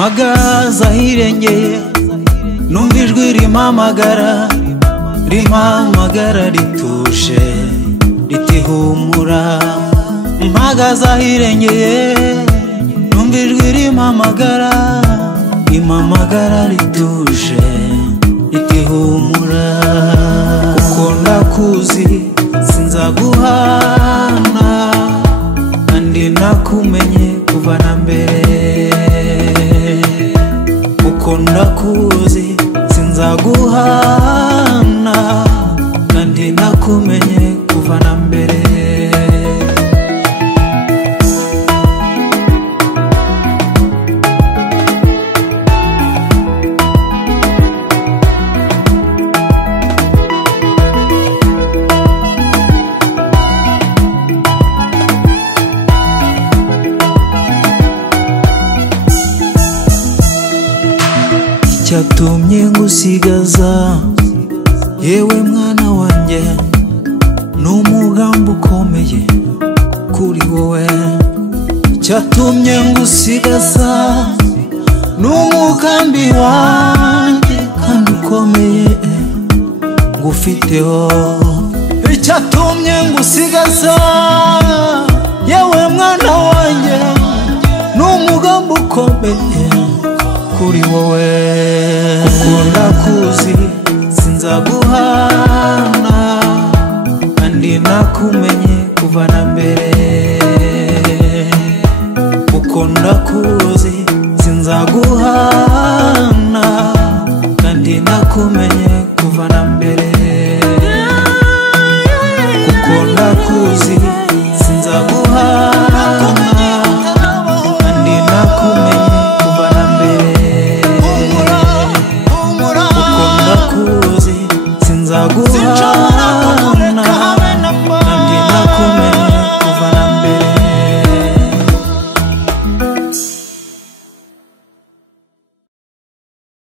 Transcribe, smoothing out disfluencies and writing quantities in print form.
Magaza hirengeye numva ijwi rimpamagara rituje riti humura. Mpagaza hirengeye numva ijwi rimpamagara rituje riti humura. Kuko ndakuzi sinzaguhana kandi nakumenye kuva na mbere. Kuko ndakuzi sinzaguhana kandi nakumenye kuva na mbere. Cyatumye ngusigaza yewe mwana wanjye n'umugambi ukomeye kuri wowe. Cyatumye ngusigaza n'umugambi wanjye kandi ukomeye ngufiteho. Cyatumye ngusigaza yewe mwana wanjye n'umugambi ukomeye kuri wowe. Kuko ndakuzi sinzaguhana kandi nakumenye kuva na mbere. Kuko ndakuzi sinzaguhana kandi nakumenye